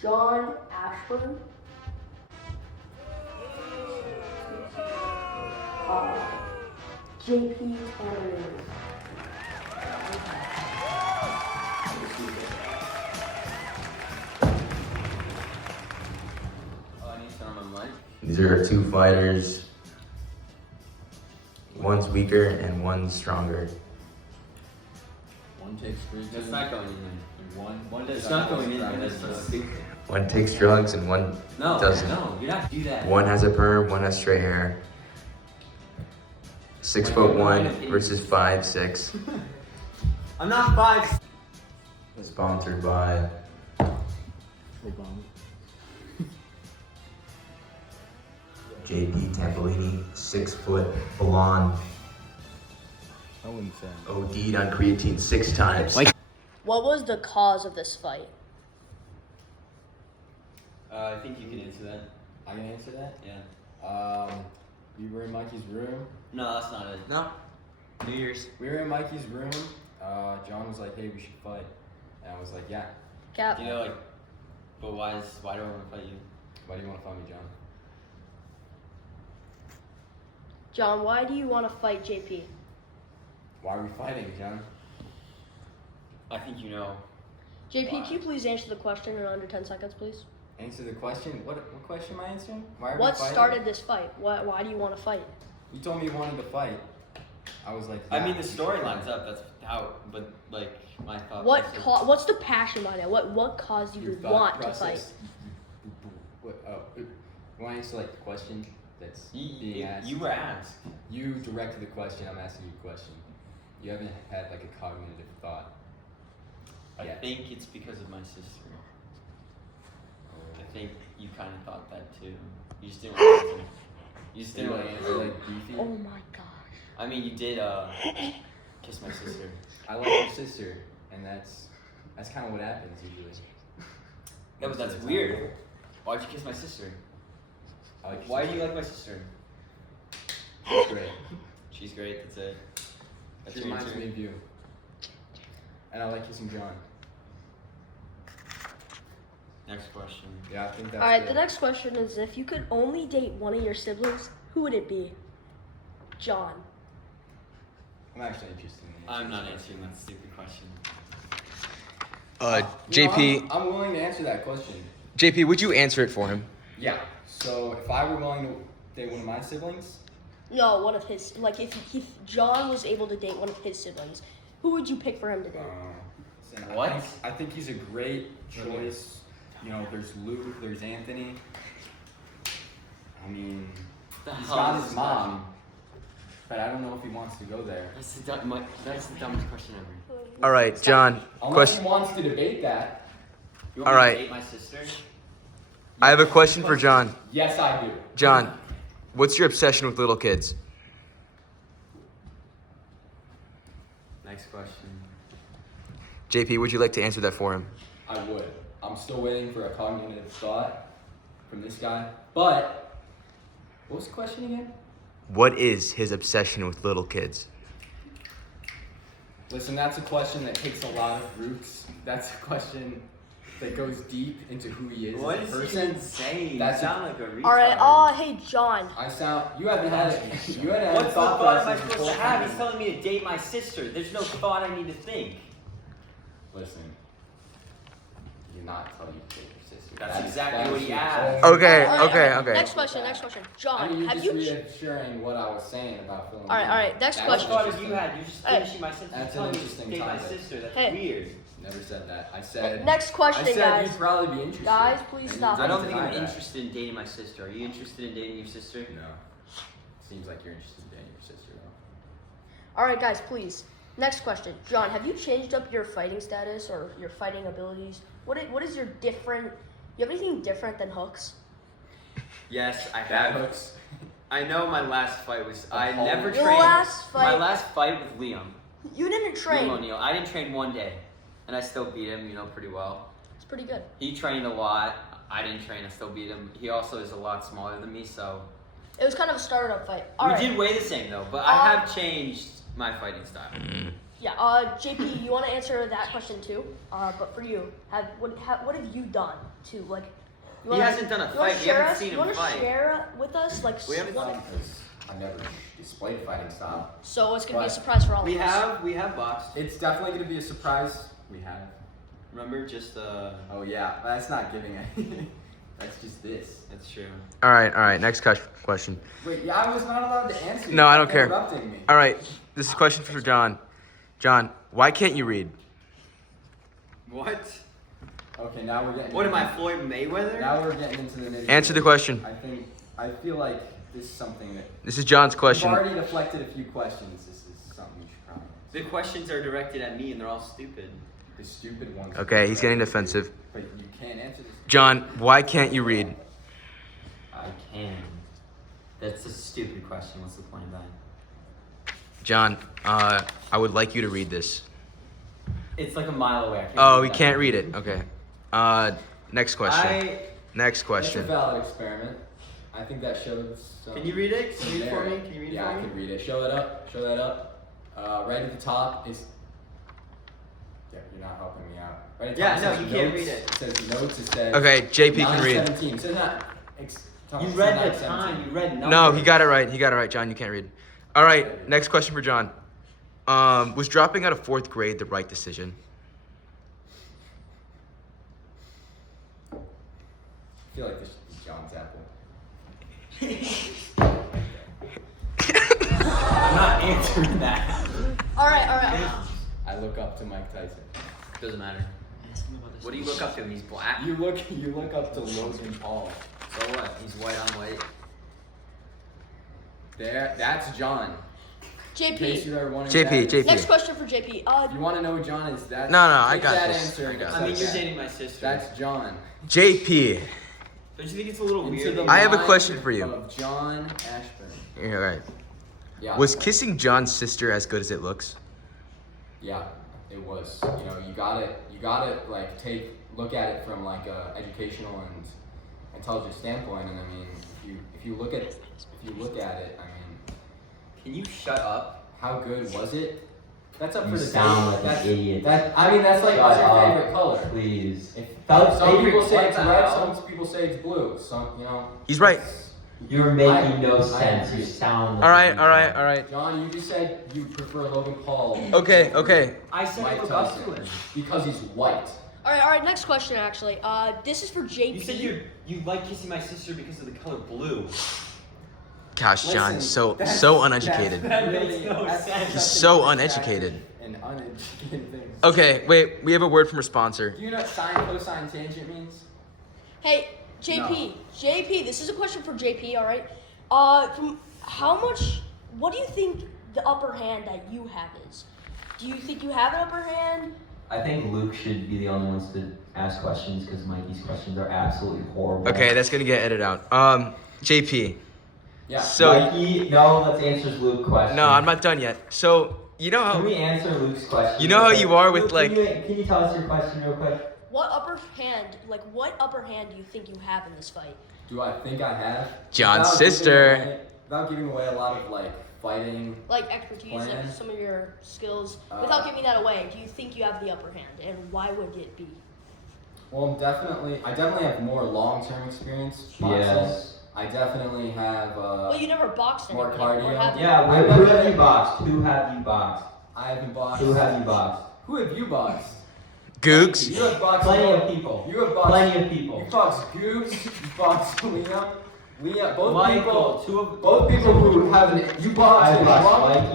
John Ashburne. JP Tambellini. I need to turn on my mic. These are two fighters. One's weaker and one's stronger. One takes fruit. That's not going in there. One does. It's not going in there. That's stupid. One takes drugs and one No, doesn't. no, you're not do that. One has a perm, one has straight hair. 6'1" versus 5'6". I'm not 5. Sponsored by JP Tambellini, 6 foot blonde. I wouldn't say. OD'd on creatine 6 times. What was the cause of this fight? I think you can answer that. I can answer that. Yeah. We were in Mikey's room. No, that's not it. No. New Year's. We were in Mikey's room. John was like, "Hey, we should fight," and I was like, "Yeah." Cap. You know, like, but why do I want to fight you? Why do you want to fight me, John? John, why do you want to fight JP? Why are we fighting, John? I think you know. JP, Why? can you please answer the question in under 10 seconds, please? Answer the question. What question am I answering? Why are we What fighting? started this fight? Why do you want to fight? You told me you wanted to fight. I was like, I yeah, mean, the we should story fight. lines up. That's how. But like, my thought. process- What's the passion behind it? What caused you Your to thought want to process. fight? What? You want to answer like the question that's being You, asked? you were asked. You directed the question. I'm asking you a question. You haven't had like a cognitive thought. I yet. think it's because of my sister. I think you kind of thought that too. You just didn't want to answer. You just didn't want to answer. like beefy. Oh my gosh. I mean, you did kiss my sister. I like your sister, and that's kind of what happens usually. Yeah, but that's weird. Why'd you kiss my sister? I like your Why do sister. you like my sister? She's great. She's great. That's it. That's She your reminds answer? me of you. And I like kissing John. Next question. Yeah, I think that's Alright, good. the next question is if you could only date one of your siblings, who would it be? John. I'm actually interested in the I'm not answer. answering that stupid question. You know, I'm willing to answer that question. JP, would you answer it for him? Yeah. So if I were willing to date one of my siblings, No, one of his. Like, if John was able to date one of his siblings, who would you pick for him to date? listen, What? I think he's a great choice. You know, there's Luke, there's Anthony. I mean, The he's hell got is his this mom, but I don't know if he wants to go there. That's the dumbest question ever. All right, John. Unless Question. he wants to debate that. You All want me right. to date my sister? I have a question for John. Yes, I do. John, what's your obsession with little kids? Next question. JP, would you like to answer that for him? I would. I'm still waiting for a cognitive thought from this guy. But what was the question again? What is his obsession with little kids? Listen, that's a question that takes a lot of roots. That's a question that goes deep into who he is What as is a he person. even saying? That's You sound like a retard. Alright, hey, John. I sound. You haven't had it. You haven't had What's a the thought thought am I process supposed to before. have? He's telling me to date my sister. There's no thought I need to think. Listen, he did not tell you to date your sister. That's exactly that what is he your asked. own- Okay, Alright, okay, alright, okay. Next question. John, I mean, you're have just you... reassuring what I was saying about filling. Alright, next That's question. What thought interesting. have you had? You're just Hey. finishing my sister. That's You're an telling me to interesting date my topic. sister. That's Hey. weird. Never said that. I said. Next question, I said guys. you'd probably be interested. Guys, please And you stop. I don't didn't think I'm deny that. interested in dating my sister. Are you interested in dating your sister? No. Seems like you're interested in dating your sister though. Alright, guys, please. Next question. John, have you changed up your fighting status or your fighting abilities? What is your different... You have anything different than hooks? Yes, I Bad have. hooks. I know my last fight was. I whole- never Your trained. last My fight- last fight with Liam. You didn't train. Liam O'Neill. I didn't train one day, and I still beat him. Pretty well. It's pretty good. He trained a lot. I didn't train. I still beat him. He also is a lot smaller than me, so It was kind of a startup fight. we Alright. did weigh the same though. But I have changed my fighting style. Yeah. JP, you want to answer that question too? But for you, what have you done to like? You He wanna- hasn't done a you wanna fight. We share haven't us- seen You him want to fight. share with us like? We haven't what- seen- Because I've never displayed a fighting style. So it's gonna be a But surprise for all We of us. have boxed. It's definitely gonna be a surprise. We have. Remember, just Oh yeah, that's not giving anything. That's just this. that's true. All right. Next question. Wait, yeah, I was not allowed to answer. No, You I don't kept care. Interrupting me. All right. This is a question for John. John, why can't you read? What? Okay, now we're getting. What am I, Floyd Mayweather? Now we're getting into the nitty. Answer the question. I feel like this is something that. This is John's We've question. already deflected a few questions. This is something we should probably. The questions are directed at me, and they're all stupid. The stupid ones. Okay, he's getting defensive. But you can't answer this. John, why can't you read? I can. That's a stupid question. What's the point of that? John, I would like you to read this. It's like a mile away. I can't Oh, read we that. can't read it. Okay. Next question. Next It's a question. valid experiment. I think that shows. Can you read it? Can you read it for merit. me? Can you read it Yeah, for I me? can read it. Show that up. Show that up. Right at the top is. Yeah, you're not helping me out. Right at the Yeah, top no, says you can't notes. read it. It says notes. It says. Okay, JP can read. 9:17. It says not. You read the time. You read numbers. No, he got it right. John, you can't read. All right, next question for John. Was dropping out of 4th grade the right decision? I feel like this should be John's apple. I'm not answering that. All right. I look up to Mike Tyson. Doesn't matter. What do you look up to him? He's black. You look up to Logan Paul. So what? He's white on white. There, that's John. In case JP. you ever wondering. JP. Next question for JP. If you want to know who John is, that's No, I take got that this. answer and I got I mean, accept you're that. dating my sister. That's John. JP. Don't you think it's a little Into weird? the I have a mind question for you. Of John Ashburn. Yeah, all right. Yeah. Was kissing John's sister as good as it looks? Yeah, it was. You know, you gotta like look at it from like a educational and intelligent standpoint. And I mean, if you look at it, I mean, Can you shut up? how good was it? That's up You for the sound debate. like That's an idiot. I mean, that's like Shut what's your up, favorite color? Please. If Some some people say what it's the red, hell? some people say it's blue. Some, you know. He's right. You're making I no sense. agree. You sound like All an right. idiot. John, you just said you prefer Logan Paul. Okay. I said I Mike look up to Tyson. him. Because he's white. All right. Next question, actually. This is for JP. You said you like kissing my sister because of the color blue. Gosh, John, Listen, so uneducated. That makes no that's sense. He's such so a uneducated. And uneducated thing. Okay, wait. We have a word from a sponsor. Do you know what sine, cosine, tangent means? Hey, JP. No. JP, this is a question for JP. All right. From what do you think the upper hand that you have is? Do you think you have an upper hand? I think Luke should be the only ones to ask questions because Mikey's questions are absolutely horrible. Okay, that's gonna get edited out. JP. Yeah. So Mikey, no, let's answer Luke's question. no, I'm not done yet. So you know Can we how answer Luke's question? You know how you are with, Luke, like- Can you tell us your question real quick? What upper hand do you think you have in this fight? Do I think I have? John's Without giving sister. without giving away a lot of like fighting. Like expertise, like Plan? some of your skills. Without giving that away, do you think you have the upper hand, and why would it be? Well, I definitely have more long-term experience boxing. Yes. I definitely have. Well, you never boxed more anyone. Or cardio. have you? Yeah, I've who never- have you boxed? Who have you boxed? I haven't boxed. Who have you boxed? Who have you boxed? Googs? You have boxed. Plenty of people. You have boxed. Plenty of people. You boxed Googs. You boxed Liam. Both Michael, people. Both people who haven't. You boxed. I boxed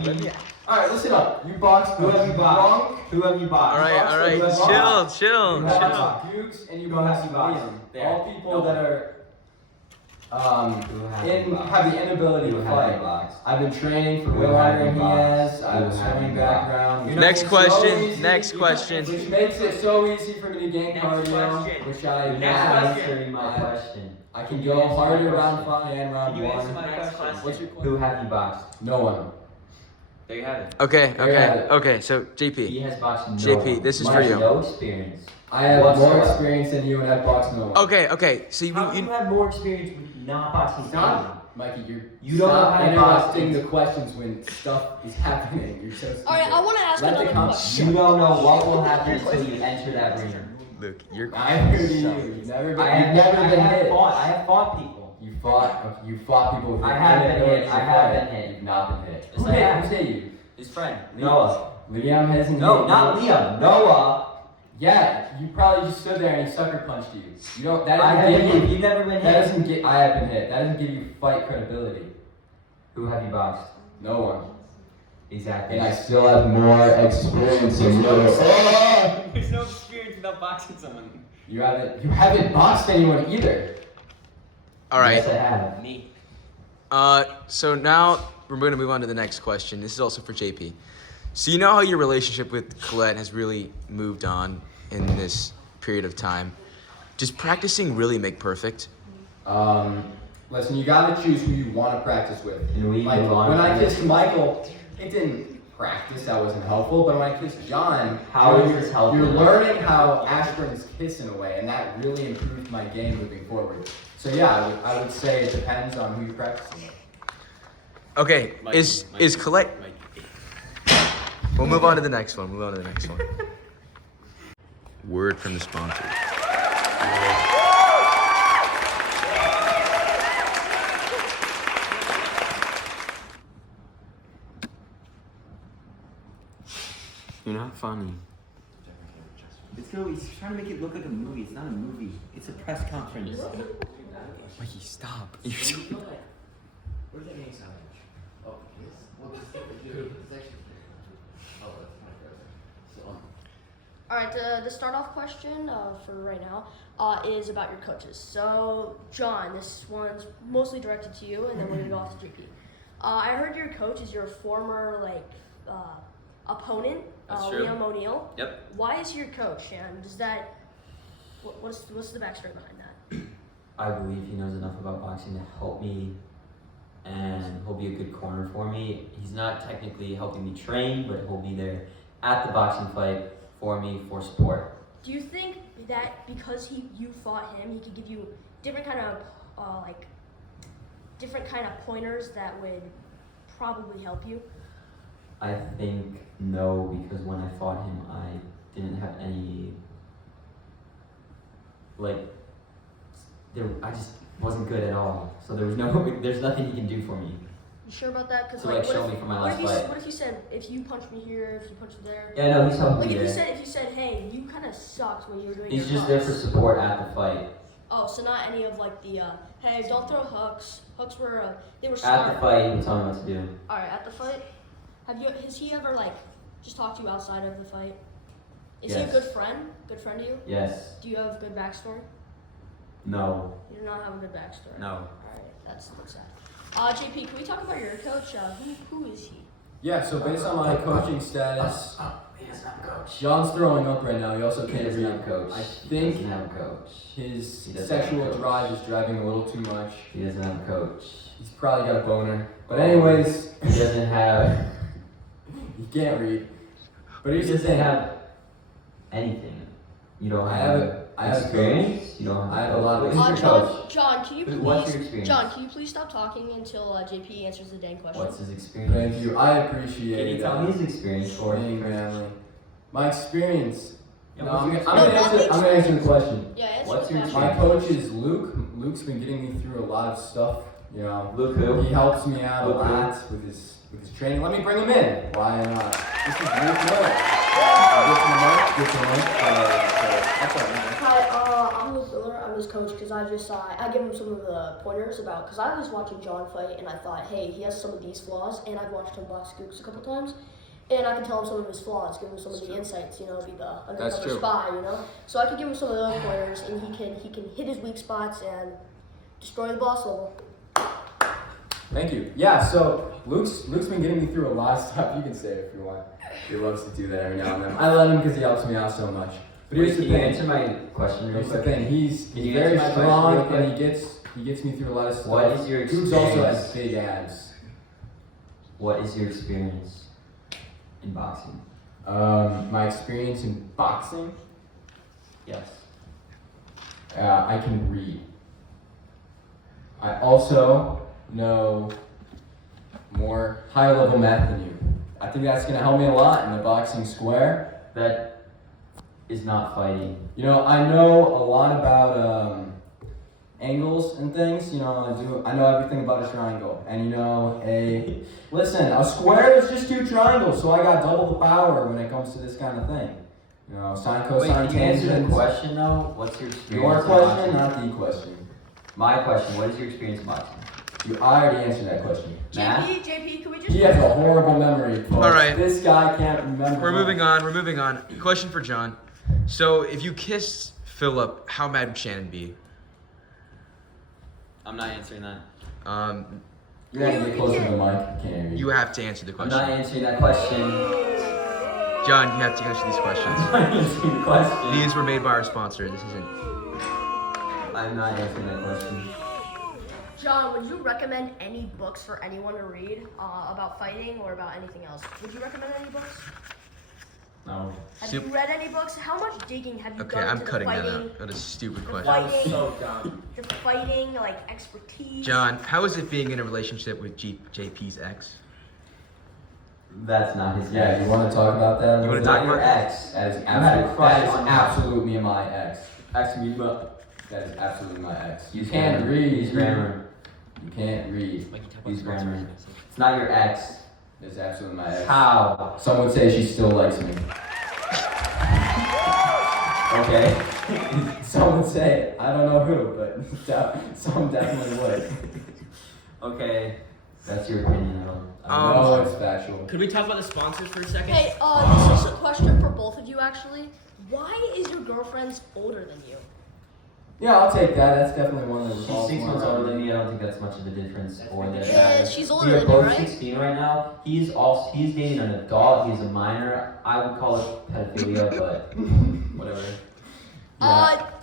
Gronk. Mikey. All right, listen up. You boxed. Who have you boxed? Who have you boxed? All right. Who have you Chill. boxed? You Chill. boxed Googs and you Who have boxed you boxed? Liam. There. All people No that one. are Who have you boxed? have the inability Who to have you fight. boxed? I've been training for Who way have longer you than he boxed? has. I have a Who have swimming you background. boxed? Next It's question, so easy. next question. Which makes it so easy for me to gain Next cardio, question. which I You're Next not question. answering my I- question. I can You go answer my harder question. round 5 and Can round you answer 1. my question? What's your Who question? have you boxed? No one. There you have it. Okay. So He JP. has boxed no JP, one. this is Mike for has you. no experience. I have more Whatsoever. experience than you and I've boxed no one. Okay. So How do you have more experience with not boxing John? anyone? Mikey, You don't know stop how to interrupting box. the questions when stuff is happening. You're so stupid. All right, I want to ask Let the another com- question. You don't know what will happen until you enter that ring. Luke, you're Neither do you. You've never been, I you've never been hit. I have fought people. You fought people with I your have been inability hit. to I have fight. been hit. You've not been hit. Yes, Who I hit? have. Who's hit you? His friend. Noah. Liam hasn't No, hit not you. Liam. Noah. Yeah, you probably just stood there and he sucker punched you. You don't. That I doesn't have give been you. hit. You've never been That hit. doesn't get. I have been hit. That doesn't give you fight credibility. Who have you boxed? No one. Exactly. And I still have more experience than you. There's no experience without boxing someone. You haven't boxed anyone either. all right. Yes, I have. Me. So now we're going to move on to the next question. This is also for JP. So you know how your relationship with Colette has really moved on in this period of time. Does practicing really make perfect? Listen, you gotta choose who you want to practice with. Can we Like move on when from I this? kissed Michael, it didn't practice. That wasn't helpful. But when I kissed John, How you're, is this helpful? You're learning how Ashburn's kiss in a way, and that really improved my game moving forward. So yeah, I would say it depends on who you're practicing with. Okay, is Colette... We'll move on to the next one. Word from the sponsor. You're not funny. It's no, he's trying to make it look like a movie. It's not a movie. It's a press conference. Mikey, stop. Where's that name sound? Oh, yes. Well, it's actually. Oh, that's kind of gross. So, All right, the start off question for right now is about your coaches. So, John, this one's mostly directed to you, and then we're gonna go off to JP. I heard your coach is your former opponent, That's true. Liam O'Neill. Yep. Why is he your coach, and does that what's the backstory behind that? I believe he knows enough about boxing to help me, and he'll be a good corner for me. He's not technically helping me train, but he'll be there at the boxing fight for me for support. Do you think that because you fought him, he could give you different kind of pointers that would probably help you? I think no, because when I fought him, I didn't have any, I just wasn't good at all. So there's nothing he can do for me. You sure about that? Because To, show me for my last fight. what if you said if you punch me here, if you punch me there? Yeah, no, he's helping Like me if you there. said, hey, you kind of sucked when you were doing He's your just there for hooks. support at the fight. Oh, so not any of the hey, don't throw hooks. Hooks were they were At smart. the fight, he would tell me what to do. All right, at the fight, has he ever just talked to you outside of the fight? Is he a Yes. good friend? Good friend to you? Yes. Do you have a good backstory? No. You do not have a good backstory. No. All right, that's sad. JP, can we talk about your coach? Who is he? Yeah. So based on my coaching status, He doesn't have a coach. John's throwing up right now. He also He can't doesn't read. have a coach. I He think doesn't have a coach. his He doesn't have a sexual coach. drive is driving a little too much. He doesn't have a coach. He's probably got a boner. But anyways, He doesn't have. he can't read. But He here's the doesn't thing. have anything. You don't I have, have experience. You don't have. I have a lot of Who's your coach? John, can you What's your please? experience? John, can you please stop talking until JP answers the dang question? What's his experience? Thank you. I appreciate Can you tell me his experience for being manly. My experience. Yeah, No, what's I'm your gonna experience? answer. I'm gonna answer the question. Yeah, answer What's the your question. My coach is Luke. Luke's been getting me through a lot of stuff. You know, Luke who? he helps me out a Luke who? lot with his training. Let me bring him in. Why not? This is Luke Miller. Get to the mic. Get to the mic. That's all right. Hi, I'm Luke Miller. I'm his coach because I give him some of the pointers about because I was watching John fight and I thought, hey, he has some of these flaws, and I've watched him box Gooks a couple times, and I can tell him some of his flaws, give him some of the insights, be the That's undercover true. spy, So I can give him some of those pointers, and he can hit his weak spots and destroy the boss level. Thank you. Yeah, so Luke's been getting me through a lot of stuff. You can say it if you want. He loves to do that every now and then. I let him because he helps me out so much. But here's the Can you thing. answer my question real Here's the quick? thing. He's Can you very answer my strong question real and he gets me through a lot of stuff. What is your Luke's also has experience? big abs. What is your experience in boxing? My experience in boxing, Yes. I can read. I also know more higher level math than you. I think that's gonna help me a lot in the boxing square. That is not fighting. You know, I know a lot about angles and things. You know, I know everything about a triangle. And you know, a square is just two triangles, so I got double the power when it comes to this kind of thing. You know, sine, Wait, cosine, can you answer the tangents. question though? What's your experience? Your in question, boxing? not the question. My question. What is your experience in boxing? I already answered that question. Math? JP, can we just? He has a horrible memory, folks. All right. This guy can't remember. We're moving on. Question for John. So, if you kissed Philip, how mad would Shannon be? I'm not answering that. You have to get closer to the mic. Can't hear you. You have to answer the I'm question. not answering that question. John, you have to answer these questions. I'm not answering the question. These were made by our sponsor. This isn't. I'm not answering that question. John, would you recommend any books for anyone to read about fighting or about anything else? Would you recommend any books? No. Have you read any books? How much digging have you Okay, done I'm into cutting the that fighting? out. That is a stupid The question. fighting, So dumb. the fighting, like expertise. John, how is it being in a relationship with JP's ex? That's not his Yeah, ex. you want to talk about that? You wanna It's talk not your about- ex. That is You had a crush on him. absolutely my ex. Excuse me. That is absolutely my ex. You Use can't grammar. read. Use grammar. You can't read. Use grammar. It's not your ex. It's absolutely my ex. How? Some would say she still likes me. Okay. Some would say, I don't know who, but some definitely would. Okay. That's your opinion. I don't No, know. it's factual. Could we talk about the sponsors for a second? Hey, this is a question for both of you actually. Why is your girlfriend older than you? Yeah, I'll take that. That's definitely one that She's revolves 6 months around older than me. I don't think that's much of a difference. Or that Yeah, she's older We are than you, both right? 16 right now. He's dating an adult. He's a minor. I would call it pedophilia, but whatever.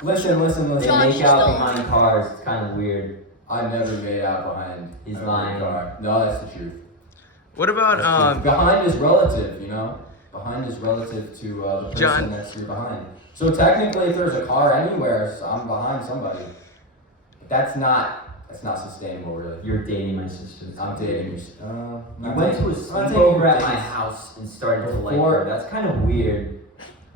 Listen. They John, make she's out still- behind cars. It's kind of weird. I never made out behind. He's a lying. car. No, that's the truth. What about That's true. Behind is relative, you know. Behind is relative to the person John. that's you're behind. So technically, if there's a car anywhere, so I'm behind somebody. But that's not sustainable, really. You're dating my sister. I'm dating you. You went to a sleepover at my house and started to like her. That's kind of weird.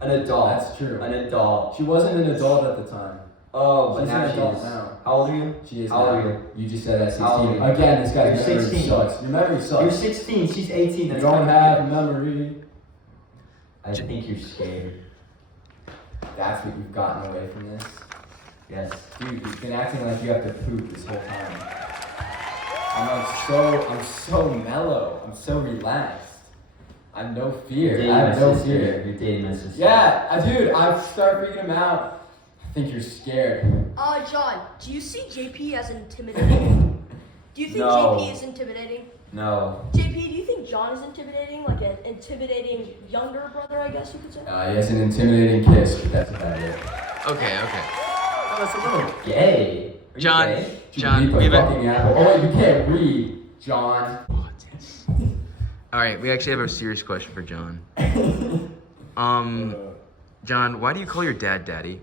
An adult. That's true. An adult. She wasn't an adult at the time. Oh, but She's now an she adult is. now. How old are you? She is How old now. are you? You just said at 16. How old are you? Again, this guy's You're memory 16. sucks. Your memory sucks. You're 16. She's 18. You That's don't kind of have weird. memory. I think you're scared. That's what you've gotten away from this? Yes. Dude, you've been acting like you have to poop this whole time. I'm so mellow. I'm so relaxed. I have no You're fear. dating I have my no sister. fear. You're dating my sister. Yeah, dude, I start freaking him out. I think you're scared. John, do you see JP as intimidating? Do you think No. JP is intimidating? No. JP, do you think John is intimidating? Like an intimidating younger brother, I guess you could say? He has an intimidating kiss, but that's about it. Okay. Oh, that's a little gay. Are you John. gay? John, Read my we've been- fucking apple. Oh, wait, you can't read, John. All right, we actually have a serious question for John. John, why do you call your dad Daddy?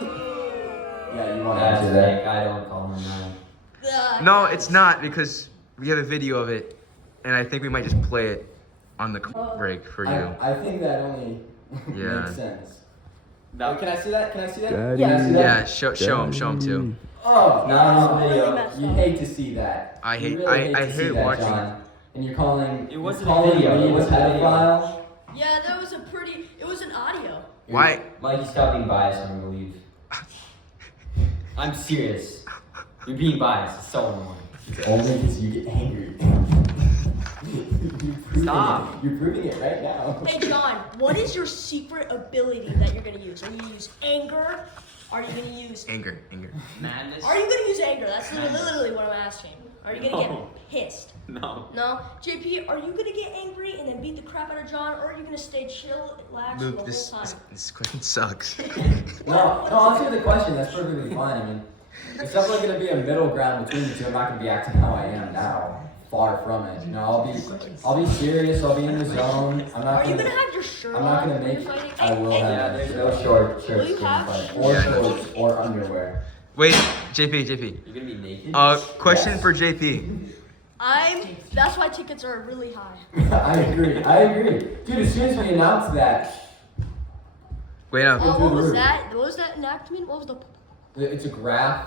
Yeah, you want to That's answer that? fake. I don't call him that. No, it's not because we have a video of it, and I think we might just play it on the break for you. I think that only Yeah. makes sense. Can I see that? Can I see that? Daddy. Can I see that? Yeah, show him too. Oh, Not on Really video. messed you up. hate to see that. I You hate- really I to hate see that, watching John. And you're calling. It you're wasn't a calling video, me it a wasn't a video. pedophile. Yeah, that was it was an audio. Why? Mikey, stop being biased. I'm gonna leave. I'm serious. You're being biased. It's so annoying. It's only because you get angry. Stop. You're proving it right now. Hey John, what is your secret ability that you're gonna use? Are you gonna use anger? Are you gonna use Anger. Madness? Are you gonna use anger? That's literally what I'm asking. Are you gonna No. get pissed? No. No? JP, are you gonna get angry and then beat the crap out of John, or are you gonna stay chill, relax Move the this. whole time? This question sucks. No, I'll answer the question. That's perfectly fine. I mean, it's definitely going to be a middle ground between the two. I'm not going to be acting how I am now. Far from it. You know, I'll be serious. I'll be in the zone. I'm not Are you going gonna to. have your shirt I'm not on gonna when make. you're fighting? I will Hey, have. Yeah, there's no short Will shirts you getting have fight. Or Yeah. shorts or underwear. Wait, JP. You're gonna be naked? Question for JP. That's why tickets are really high. I agree. Dude, as soon as we announced that, Wait, no. What was that? What was that enactment? What was the? it's a graph.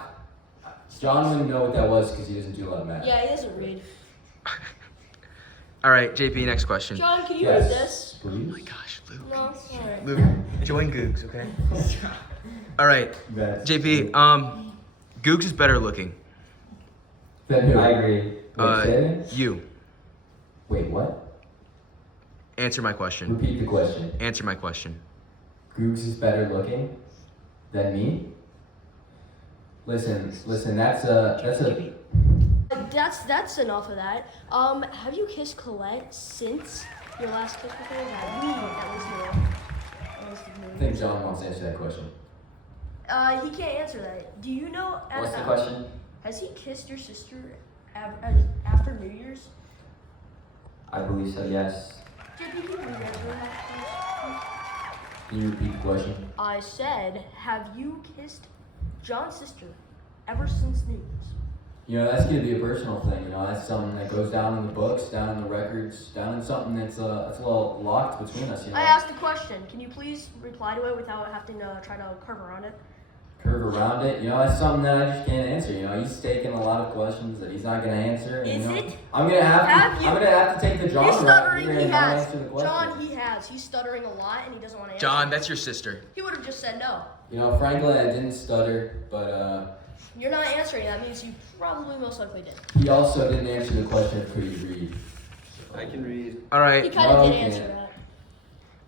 John wouldn't know what that was because he doesn't do a lot of math. Yeah, he doesn't read. All right, JP. Next question. John, can you Yes. read this? Please? Oh my gosh, Luke. No. All right. Luke, join Googs, okay? All right, That's JP. Googs is better looking. Then who? I agree. Wait, say it? You. Wait, what? Answer my question. Repeat the question. Answer my question. Googs is better looking than me? Listen, that's a That's enough of that. Have you kissed Colette since your last kiss with her? Have you? That was I think John wants to answer that question. He can't answer that. Do you know? What's the question? Has he kissed your sister after New Year's? I believe so, yes. JP, can you answer that? Can you repeat the question? I said, have you kissed John's sister ever since New Year's? You know, that's gonna be a personal thing. You know, that's something that goes down in the books, down in the records, down in something that's a little locked between us. You know, I asked a question. Can you please reply to it without having to try to curve around it? curve around it. You know, that's something that I just can't answer. You know, he's taking a lot of questions that he's not gonna answer. And, Is you know, it? I'm gonna have Have to. you? I'm gonna have to take the John He's route stuttering. here He and not has. answer the question. John, he has. He's stuttering a lot, and he doesn't want to answer. John, that's your sister. He would have just said no. You know, frankly, I didn't stutter, but You're not answering. That means you probably most likely did. he also didn't answer the question of could he read. I can read. All He right. kind of No, did he answer can't. that.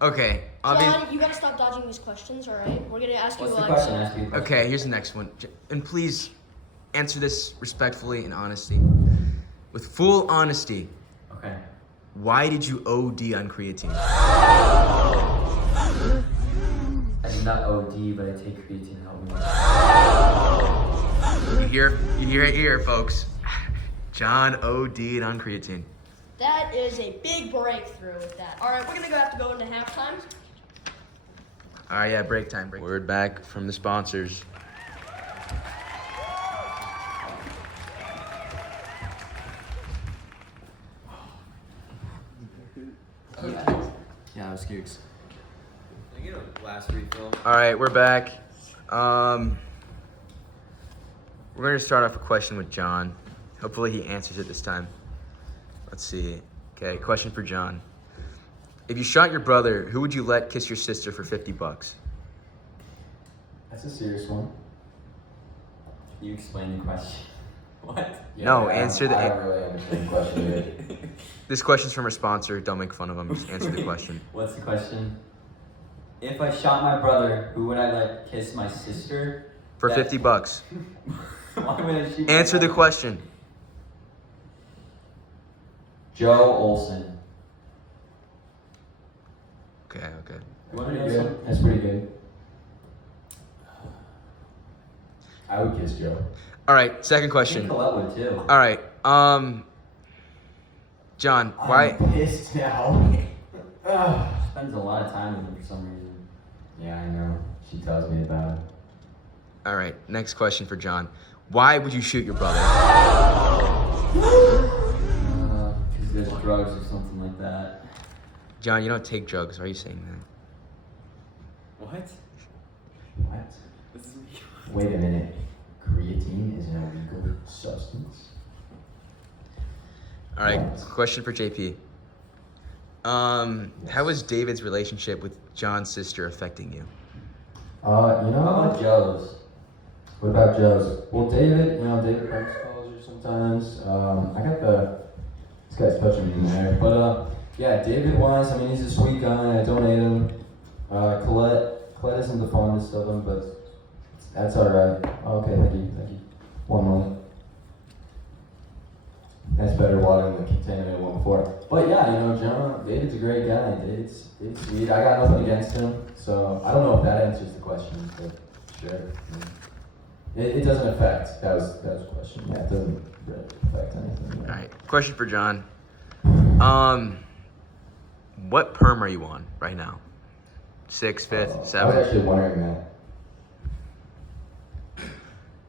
Okay. John, you gotta stop dodging these questions, all right? We're gonna ask you What's the like. question? Ask me a question. Okay, here's the next one. And please answer this respectfully and honesty. With full honesty, Okay. why did you OD on creatine? I do not OD, but I take creatine to help me. You hear it here, folks. John OD'd on creatine. That is a big breakthrough with that. All right, we're gonna have to go into halftime. All right, yeah, break time. Word back from the sponsors. Yeah, it was Googs. Can I get a last refill? All right, we're back. We're gonna start off a question with John. Hopefully he answers it this time. Let's see. Okay, question for John. If you shot your brother, who would you let kiss your sister for $50? That's a serious one. Can you explain the question? What? No, answer the- I don't really understand the question here. This question's from our sponsor. Don't make fun of him. Just answer the question. What's the question? If I shot my brother, who would I let kiss my sister? For That- $50. Why would I shoot my Answer the brother? question. Joe Olson. Okay. You want to Pretty know good. something? That's pretty good. I would kiss Joe. All right, second I think question. Colette would too. All right. John, why? I'm pissed now. Ugh. Spends a lot of time with him for some reason. Yeah, I know. She tells me about it. All right, next question for John. Why would you shoot your brother? Because there's drugs or something like that. John, you don't take drugs. Why are you saying that? What? What? This is me. Wait a minute. Creatine is an illegal substance? All right, What? question for JP. How is David's relationship with John's sister affecting you? You How know, about Joe's? what about Joe's? Well, David, David pranks calls her sometimes. This guy's touching me in there. But, yeah, David wise, he's a sweet guy. I don't hate him. Colette isn't the fondest of him, but that's alright. Okay, thank you. 1 moment. That's better water than the contaminated one before. But yeah, John, David's a great guy. David's sweet. I got nothing against him. So I don't know if that answers the question, but sure. It doesn't affect. That was the question. Yeah, it doesn't really affect anything. All right, question for John. What perm are you on right now? 6th, 5th, I was 7th? actually wondering that.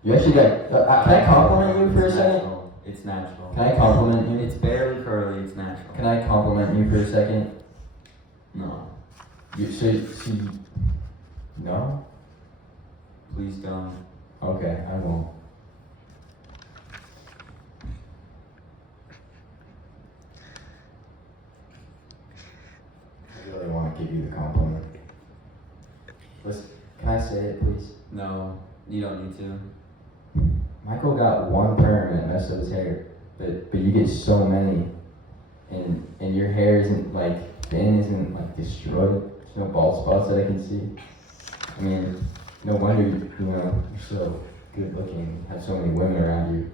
You actually got. Can I compliment you for a second? Natural. It's natural. Can I compliment you? It's barely curly. It's natural. Can I compliment you for a second? No. So no? Please don't. Okay, I won't. I really want to give you the compliment. Listen, can I say it, please? No. You don't need to. Michael got one perm and it messed up his hair, but you get so many, and your hair isn't like thin, isn't like destroyed. There's no bald spots that I can see. I mean, no wonder you're so good looking, have so many women around you.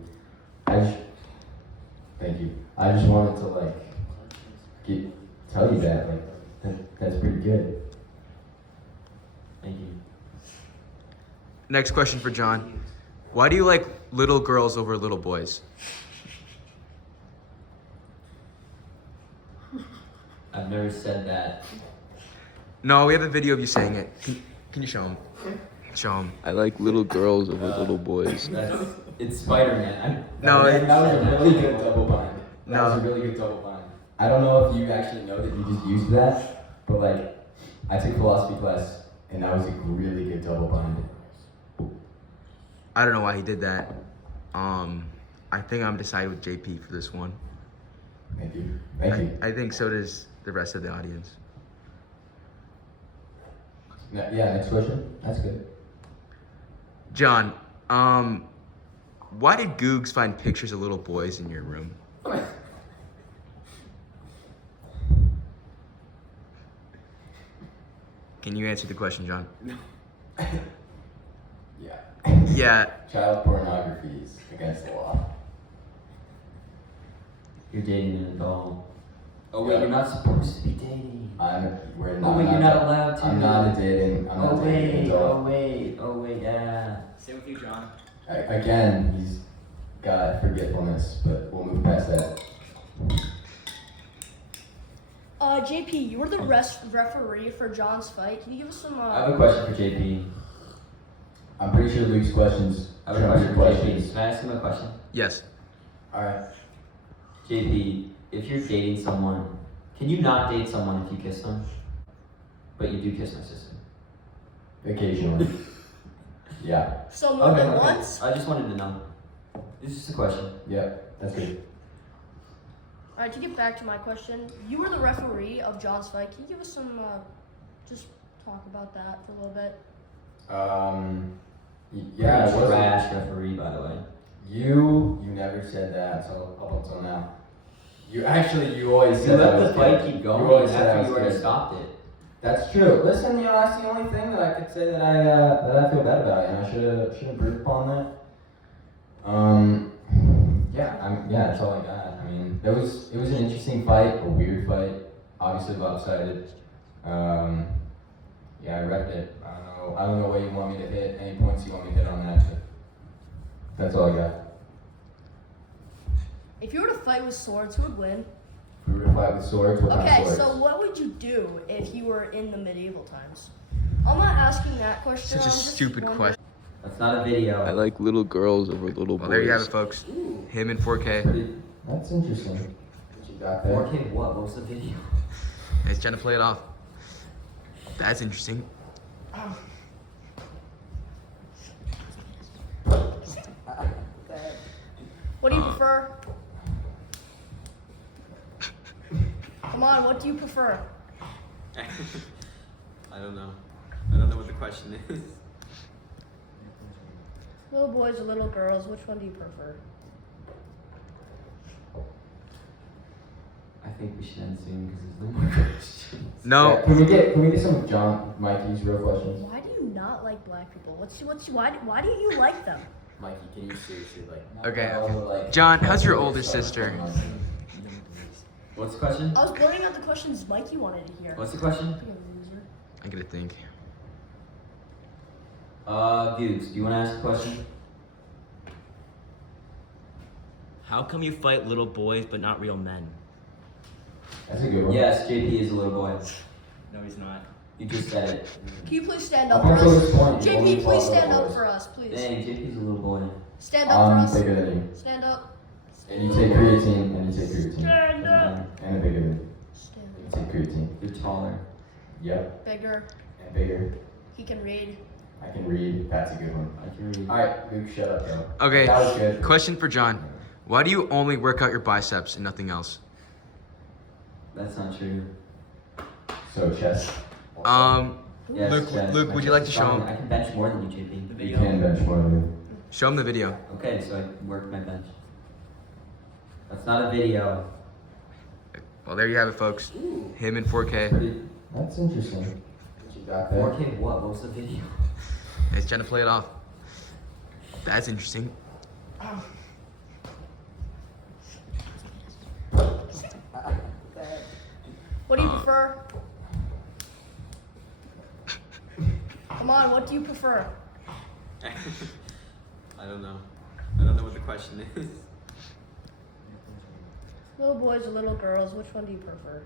Thank you. I just wanted to tell you that that's pretty good. Thank you. Next question for John. Why do you like little girls over little boys? I've never said that. No, we have a video of you saying it. Can you show him? Show him. I like little girls over little boys. It's Spider-Man. No, that was a really good double bind. That No. was a really good double bind. I don't know if you actually know that you just used that, but like, I took philosophy class, and that was a really good double bind. I don't know why he did that. I think I'm decided with JP for this one. Thank you. Thank you. I think so does the rest of the audience. Yeah, next question. That's good. John, why did Googs find pictures of little boys in your room? Can you answer the question, John? Yeah. Yeah. Child pornography is against the law. You're dating an adult. Oh wait, Yeah. you're not supposed to be dating. We're Oh wait, you're not allowed to. I'm not dating an adult. Oh wait, yeah. Same with you, John. Again, he's got forgetfulness, but we'll move past that. JP, you were the referee for John's fight. Can you give us some? I have a question for JP. I'm pretty sure Luke's questions. I have a question for JP. Can I ask him a question? Yes. Alright. JP, if you're dating someone, can you not date someone if you kiss them? But you do kiss my sister. Occasionally. Yeah. So more than once. I just wanted to know. It's just a question. Yep. That's good. All right, to get back to my question, you were the referee of John's fight. Can you give us some? Just talk about that for a little bit. Yeah. Pretty It was trash referee, by the way. You never said that until now. You always You said that. let was the fight good. keep going You always said after I you was already good. stopped it. That's true. Listen, that's the only thing that I could say that I feel bad about, and I should improve upon that. Yeah, that's all I got. I mean, it was an interesting fight, a weird fight, obviously lopsided. Yeah, I repped it. I don't know what you want me to hit, any points you want me to hit on that, but that's all I got. If you were to fight with swords, who would win? If we were to fight with swords, what kind Okay, of swords? so what would you do if you were in the medieval times? I'm not asking that question. Such a I'm just stupid wondering- question. That's not a video. I like little girls over little boys. Well, there you have it, folks. Him in 4K. That's interesting. What you got there? 4K what? What was the video? He's trying to play it off. That's interesting. What do you prefer? Come on, what do you prefer? I don't know. I don't know what the question is. Little boys or little girls, which one do you prefer? I think we should end soon because there's no more questions. No. Yeah, can we get some of Mikey's real questions? Why do you not like black people? Why do you like them? Mikey, can you seriously Okay. John, how's your older sister? What's the question? I was blurting out the questions Mikey wanted to hear. What's the question? You loser. I gotta think. Googs, do you want to ask a question? How come you fight little boys but not real men? That's a good one. Yes, JP is a little boy. No, he's not. You just said it. Can you please stand up Up for until us? this point, you've only JP, please fought stand little up boys. for us, please. Dang, JP's a little boy. Stand up for I'm us. bigger than you. Stand up. And you take creatine, and you take creatine. Stand Doesn't up. matter. And a bigger than you. Stand You up. take creatine. You're taller. Yep. Bigger. And bigger. He can read. I can read. That's a good one. I can read. Alright, Luke, shut up, though. Okay. That was good. Question for John. Why do you only work out your biceps and nothing else? That's not true. So, chest. Yes, Luke, yes, Luke, my would you chest like to is show strong. him? I can bench more than you, JP. You can bench more than me. Show him the video. Okay, so I can work my bench. That's not a video. Well, there you have it, folks. Him in 4K. Pretty- That's interesting. What you got there? 4K what? What was the video? He's trying to play it off. That's interesting. What do you prefer? Come on, what do you prefer? I don't know. I don't know what the question is. Little boys or little girls, which one do you prefer?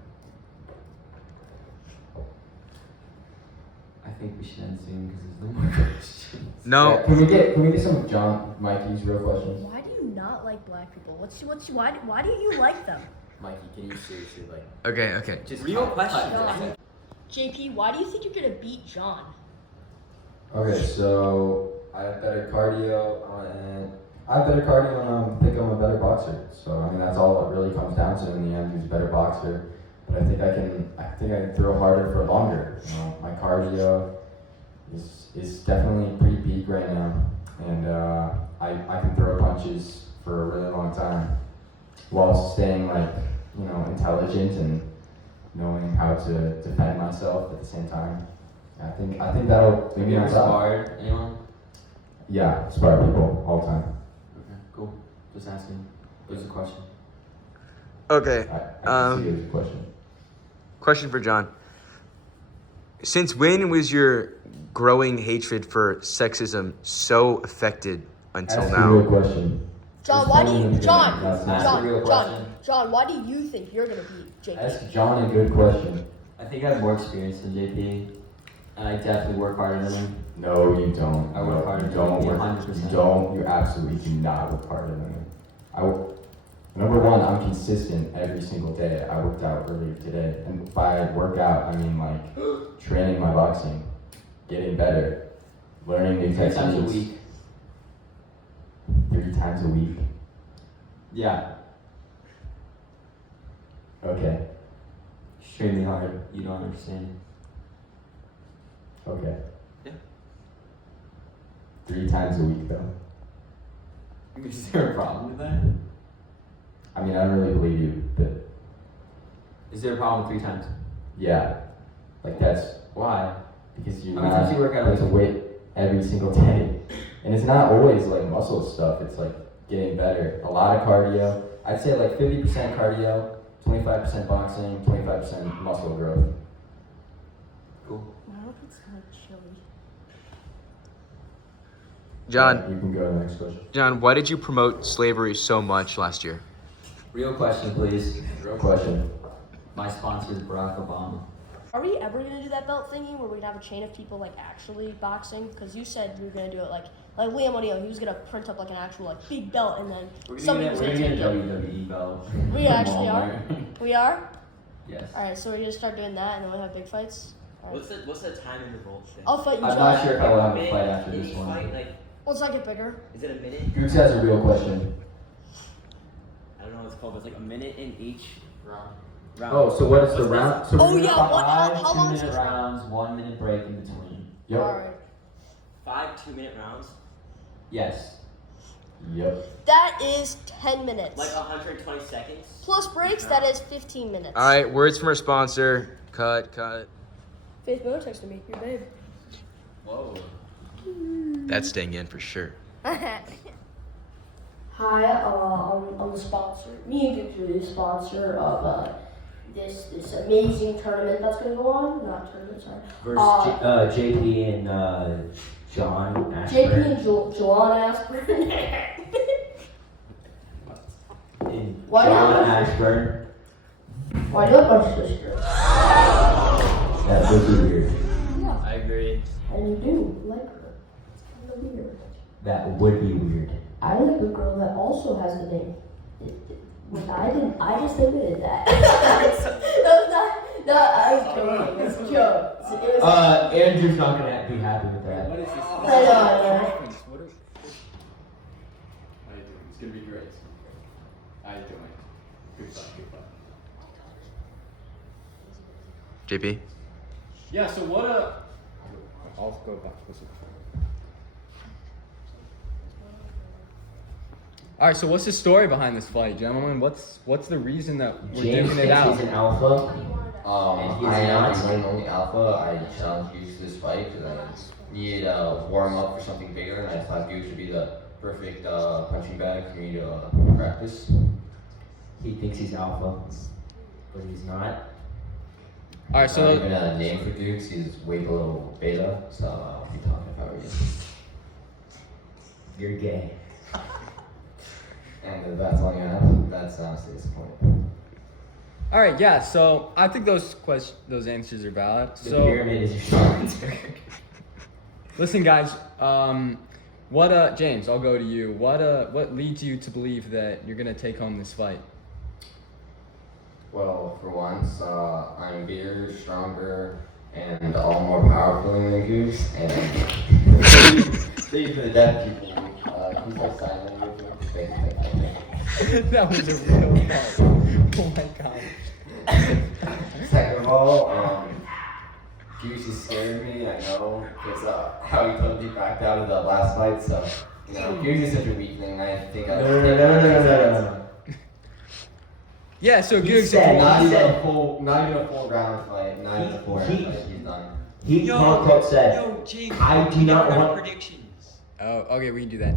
I think we should end soon because there's no more questions. No. Yeah, can we get some of John Mikey's real questions? Why do you not like black people? Why do you like them? Mikey, can you seriously like Okay. just Real cut- questions. cut it? JP, why do you think you're gonna beat John? Okay, so I have better cardio, and I think I'm a better boxer. So I mean that's all it really comes down to in the end. Who's a better boxer? But I think I can throw harder for longer. My cardio is definitely pretty peak right now, and I can throw punches for a really long time, while staying intelligent and knowing how to defend myself at the same time. I think that'll Have maybe you on ever top. sparred anyone? Yeah, spar people all the time. Okay, cool. Just asking. There's a question. Okay. I can see it as a question. Question for John. Since when was your growing hatred for sexism so affected until Ask now? a real question. John, Just why tell do me you in the John, beginning, that's not- Ask a real question. John, why do you think you're gonna beat JP? Ask John a good question. I think I have more experience than JP, and I definitely work harder than him. No, you don't. I work harder You than don't you, work. 100%. You don't. You absolutely do not work harder than me. Number one, I'm consistent every single day. I worked out earlier today, and by workout I mean training my boxing, getting better, learning new 3 times a techniques. week. 3 times a week. Yeah, Okay. extremely hard. You don't understand. Okay. Yeah. 3 times a week though. Is there a problem with that? I mean, I don't really believe you, but Is there a problem with 3 times? yeah, that's Why? because you're How many not times you work out going to weight every single day, and it's not always muscle stuff. It's getting better. A lot of cardio. I'd say 50% cardio, 25% boxing, 25% muscle growth. Cool. Wow, it's not chilly. John, You can go to the next question. John, why did you promote slavery so much last year? Real question, please. Real question. My sponsor is Barack Obama. Are we ever gonna do that belt thingy where we'd have a chain of people actually boxing? Because you said we were gonna do it like Liam O'Neill. He was gonna print up an actual big belt, and then somebody was We're gonna gonna take get a it. WWE belt. We from actually are. Walmart. We are. Yes. All right, so we're gonna start doing that, and then we'll have big fights. All right. What's the time in the revolt thing? I'll fight you, I'm John. not sure if I will have a Minute, fight after this any one. fight, like, Once I get bigger. is it a minute? Gooks has a real question. I don't know what it's called, but it's like a minute in each round. Oh, so what is the What's round? So Oh, we're yeah, gonna- what- how long is 2-minute this rounds, 1 minute break in between. Yep. All right. 5 2-minute rounds, Yes. Yep. That is 10 minutes. like 120 seconds. Plus breaks, that is 15 minutes. All right, words from our sponsor. Cut. Faith Miller texted me. Your babe. Whoa. That's staying in for sure. Hi, I'm the sponsor. Me and Duke are the sponsor of this amazing tournament that's gonna go on. Not tournament, sorry. Versus JP and John Ashburne. JP and John Ashburne. And Why John not? Ashburn. Why do I have my sister? Yeah, this is weird. And you do like her. It's kind of weird. That would be weird. I like a girl that also has the name. I just admitted that. No, I was joking. It's a joke. It was, Andrew's not gonna be happy with that. What is this? I know. How you doing? It's gonna be great. How you doing? Good fun. JP? Yeah, so what I'll go back to this one. All right, so what's the story behind this fight, gentlemen? What's the reason that we're James duking it thinks out? he's an alpha. I he's am not. the one and only alpha. I challenged Goose to this fight because I needed to warm up for something bigger, and I thought Goose would be the perfect punching bag for me to practice. He thinks he's alpha, but he's not. All right, Not so even a name for Dukes. He's way below beta, so I'll be talking about it. You're gay. And if that's all you have, that's honestly disappointing. all right, yeah. So I think those answers are valid. The So pyramid is strong. listen, guys. James? I'll go to you. What leads you to believe that you're gonna take home this fight? Well, for once, I'm bigger, stronger, and all more powerful than Goose. And save for the deaf people. He's like sign language. That was a real fight. Oh my god. Second of all, Goose is scaring me. I know because how he totally backed out of the last fight. So Goose is such a weak thing. I think No. Yeah. So He Googs, said- Not He even said- a full round fight. Not even a full round He- fight. He's done. He quote unquote said, I do not want. predictions. oh, okay, we can do that.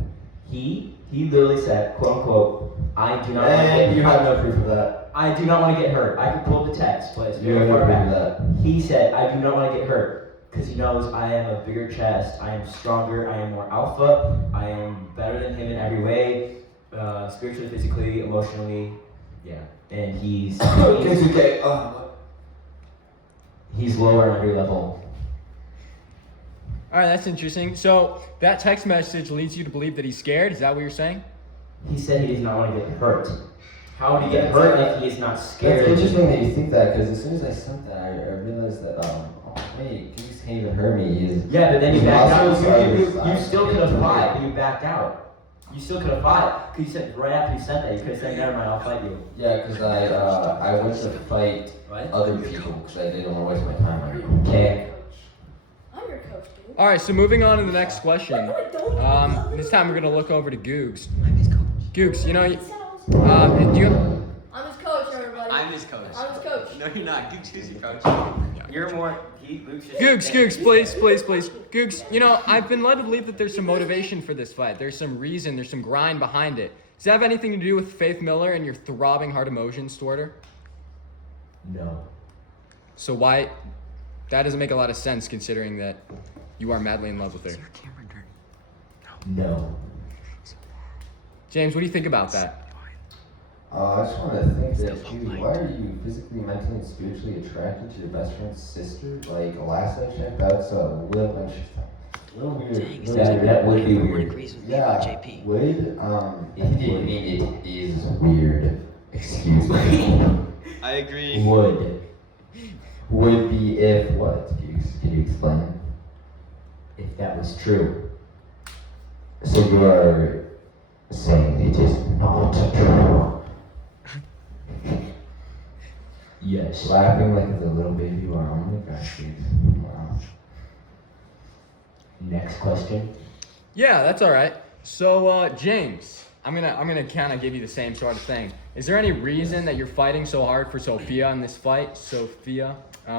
He literally said, quote unquote, I do not want to And get you hurt. have no proof of that. I do not want to get hurt. I can pull the text, but it's You very have no far proof of back. that. He said, I do not want to get hurt because he knows I am a bigger chest. I am stronger. I am more alpha. I am better than him in every way, spiritually, physically, emotionally. Yeah, and he's okay. he's lower on every level. All right, that's interesting. So that text message leads you to believe that he's scared. Is that what you're saying? He said he does not want to get hurt. How would he get hurt if he is not scared? It's interesting that you think that because as soon as I sent that, I realized that wait, Goose can't even hurt me. Yeah, but then you His backed out. muscles are- You still could have fought, but you backed out. You still could have fought. Because you said right after you sent that, you could have said, never mind, I'll fight you. Yeah, because I went to fight What? other people because I didn't want to waste my time on you. Okay. I'm your coach, dude. All right, so moving on to the next question. This time we're gonna look over to Googs. Googs, do you? I'm his coach, everybody. I'm his coach. I'm his coach. No, you're not. Gooch is your coach. You're more. Luke's just Googs, please. Googs, I've been led to believe that there's some motivation for this fight. There's some reason, there's some grind behind it. Does that have anything to do with Faith Miller and your throbbing heart emotions toward her? No. So why? That doesn't make a lot of sense considering that you are madly in love with her. No. James, what do you think about that? I just want to think that why are you physically, mentally, and spiritually attracted to your best friend's sister? Like last I checked, that's a little weird. That would be Everyone weird. agrees with me Yeah, about JP. would it is weird. Excuse me. I agree. Would be if what? Can you explain? If that was true. So you are saying it is not true. Yes. Laughing like it's a little baby you are. Oh my gosh, dude. Wow. Next question. Yeah, that's all right. So, James, I'm gonna kind of give you the same sort of thing. Is there any reason that you're fighting so hard for Sophia in this fight? Sophia, she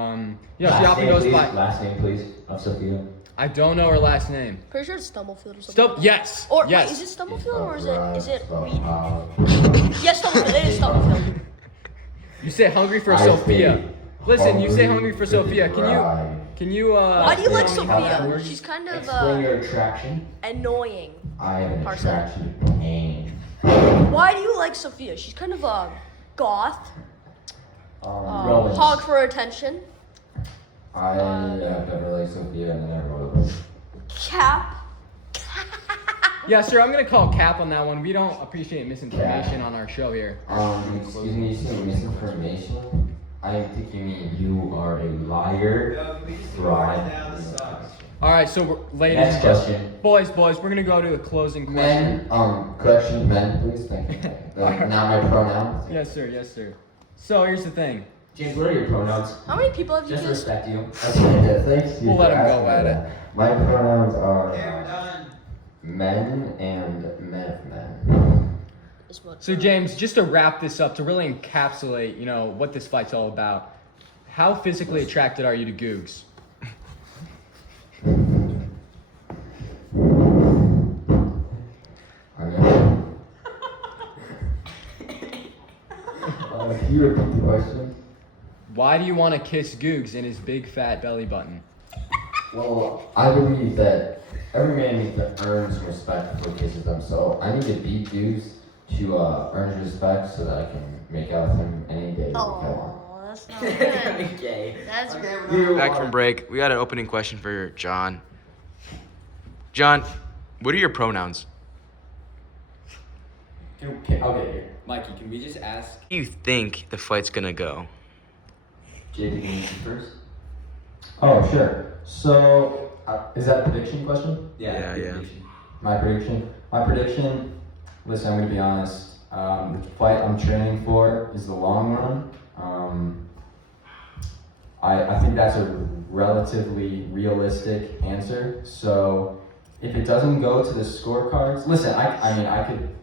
often goes by. Last name, please, of Sophia. I don't know her last name. Pretty sure it's Stumblefield or something. Yes. Or yes. wait, is it Stumblefield or is it Reed? Reed? Yes, Stumblefield. It is Stumblefield. You say hungry for I Sophia. say Listen, you say hungry hungry for to Sophia. drive. Can you? Why do you like tell me Sophia? how that works? She's kind of Explain your attraction. annoying. I am Parcel. attraction to pain. Why do you like Sophia? She's kind of a goth, Romans. hog for attention. I have never liked Sophia and I never would have. Cap. Yeah, sir, I'm gonna call cap on that one. We don't appreciate misinformation on our show here. Excuse me, you said misinformation? I think you mean you are a liar. Fraud. All right, so ladies Next and question. boys, we're gonna go to the closing question. Men, correction, men, please, thank you. Not my pronouns. Yes, sir. So here's the thing. James, what are your pronouns? How many people have you Just kissed? respect you. Okay, thanks. We'll let him go for at asking it. that. My pronouns are we're done. men and men of men. So James, just to wrap this up, to really encapsulate, what this fight's all about. How physically attracted are you to Googs? Can you repeat the question? Why do you want to kiss Googs in his big fat belly button? Well, I believe that every man needs to earn some respect before he kisses them, so I need to beat Goose to earn his respect so that I can make out with him any day. Oh, that's not good. Okay. That's Okay, rude. we're done. Back from break. We got an opening question for John. John, what are your pronouns? Okay, here. Mikey, can we just ask? How do you think the fight's gonna go? JP, can you answer first? Oh, sure. So, is that a prediction question? Yeah. My prediction, listen, I'm going to be honest. The fight I'm training for is the long run. I think that's a relatively realistic answer. So, if it doesn't go to the scorecards, listen, I mean, I can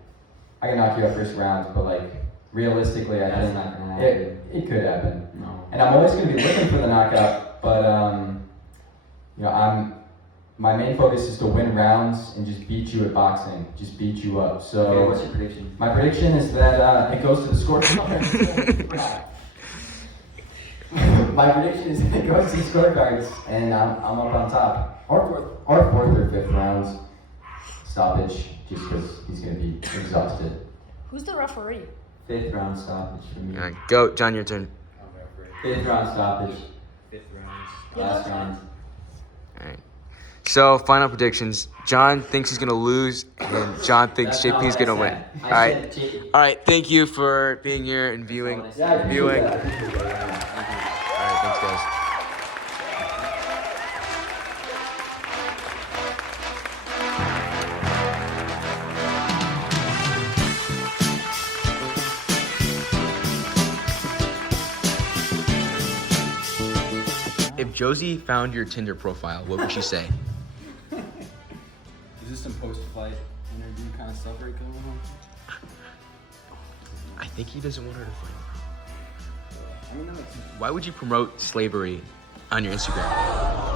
knock you out first round, but like, realistically, I That's think not gonna happen. it could happen. No. And I'm always going to be looking for the knockout, but my main focus is to win rounds and just beat you at boxing, just beat you up. So Okay, what's your prediction? my prediction is that it goes to the scorecards. My prediction is that it goes to the scorecards, and I'm up on top, or fourth or fifth rounds stoppage, just because he's going to be exhausted. Who's the referee? 5th round stoppage for me. All right, go, John. Your turn. 5th round stoppage. 5th round. Last round. All right. So, final predictions. John thinks he's gonna lose, and John thinks That's not JP's what I gonna win. said. All I right. said JP. All right. Thank you for being here and viewing. That's not what I said. Viewing. Yeah, All right. Thanks, guys. If Josie found your Tinder profile, what would she say? Is this some post-fight interview kind of stuff right going on? I think he doesn't want her to fight. I mean, that makes sense. Why would you promote slavery on your Instagram?